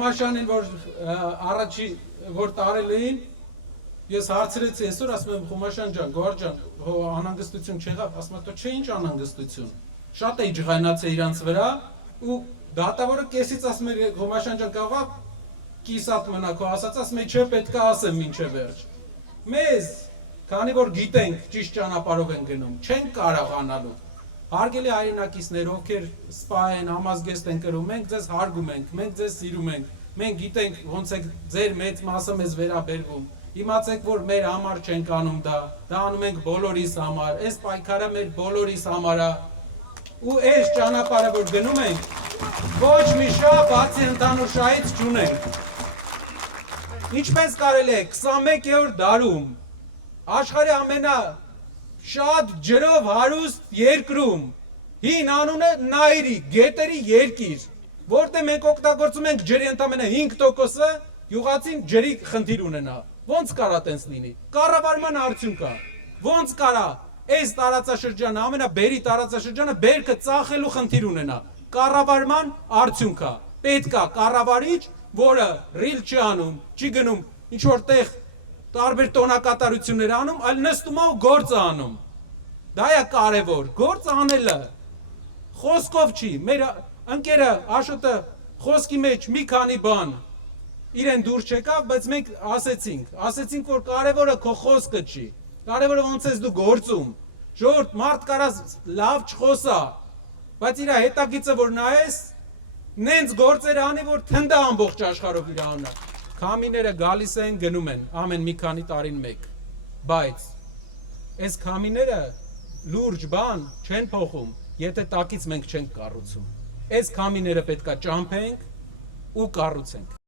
Խոմաշյանին, որ առաջի որ տարել էին, ես հարցրեցի այսօր, ասում եմ Խոմաշյան ջան, Գոհար ջան, անհանգստություն չեղավ, ասում եմ, չէ ինչ անհանգստություն։ Շատ էի ջղայնացել իրանց վրա ու դատավորը կեսից ասում էր Խոմաշյան ջան, կարողա կիսատ մնա քո ասած, ասում եմ, չէ, պետք է ասեմ մինչև վերջ։ Մեզ, քանի որ գիտենք ճիշտ ճանապարհով են գնում, չենք կարողանալու։ Հարգելի հայրենակիցներ, ովքեր սպա են, համազգեստ են կրում, մենք ձեզ հարգում ենք, մենք ձեզ սիրում ենք, մենք գիտենք ոնց է ձեր մեծ մասը մեզ վերաբերվում։ Իմացեք, որ մեր համար չենք անում դա անում ենք բոլորիս համար, այս պայքարը մեր բոլորիս համար է։ Ու այս ճանապարհը որ գնում ենք, ոչ մի շահ բացի ընդհանուր շահից չունենք։ Ինչպես կարելի է 21-րդ դարում աշխարհի ամենաշատ ջրով հարուստ երկրում հին անունը Նայրի, գետերի երկիր, որտեղ մենք օգտագործում ենք ջրի ընդամենը 5%-ը, յուղացին ջրի խնդիր ունենա։ Ոնց կարա տենց լինի։ Կառավարման արդյունք է։ Ոնց կարա այս տարածաշրջանը, ամենաբերի տարածաշրջանը բերքը ծախելու խնդիր ունենա։ Կառավարման արդյունք է։ Պետք է կառավարիչ, որը ռիլ չի անում, չի գնում ինչ որտեղ տարբեր տոնակատարություններ անում, այլ նստում է ու գործ անում։ Դա է կարևոր, գործ անելը։ Խոսքով չի, մեր ընկերը Աշոտը խոսքի մեջ մի քանի բան իրեն դուրս չեկավ, բայց մենք ասեցինք, որ կարևորը քո խոսքը չի, կարևորը ոնց ես դու գործում։ Ժողովուրդ, մարդ կարա լավ չխոսա, բայց իր հետագիծը որ նայես, նենց գործեր անի, որ թնդա ամբողջ աշխարհով իր անունը։ Քամիները գալիս են, գնում են, ամեն մի քանի տարին մեկ, բայց այս քամիները լուրջ բան չեն փոխում, եթե տակից մենք չենք կառուցում։ Այս քամիները պետք է ճամփենք ու կառուցենք։